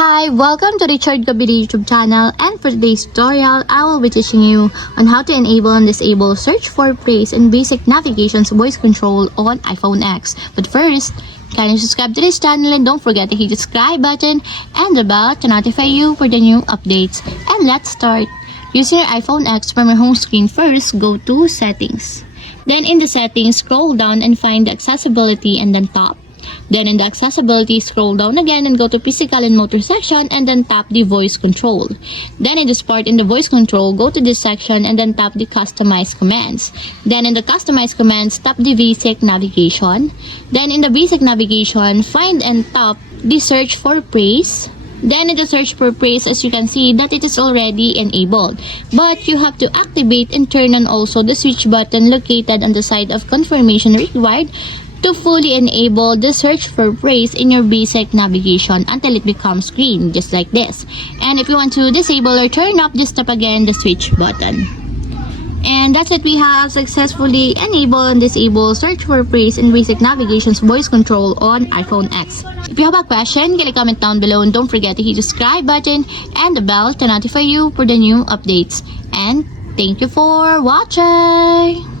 Hi, welcome to the Richard Gabiri YouTube channel, and for today's tutorial, I will be teaching you on how to enable and disable search for praise and basic navigation's voice control on iPhone X. But first, kindly subscribe to this channel and don't forget to hit the subscribe button and the bell to notify you for the new updates. And let's start. Using your iPhone X from your home screen, first go to Settings. Then in the Settings, scroll down and find the Accessibility and then Top. Then in the Accessibility, scroll down again and go to Physical and Motor section and then tap the Voice Control. Then in this part in the Voice Control, go to this section and then tap the Customize Commands. Then in the Customize Commands, tap the Basic Navigation. Then in the Basic Navigation, find and tap the Search for Praise. Then in the Search for Praise, as you can see that it is already enabled. But you have to activate and turn on also the switch button located on the side of Confirmation Required to fully enable the search for praise in your basic navigation until it becomes green, just like this. And if you want to disable or turn off, just tap again the switch button. And that's it, we have successfully enabled and disabled search for praise in basic navigation's voice control on iPhone X. If you have a question, can you comment down below, and don't forget to hit the subscribe button and the bell to notify you for the new updates. And thank you for watching!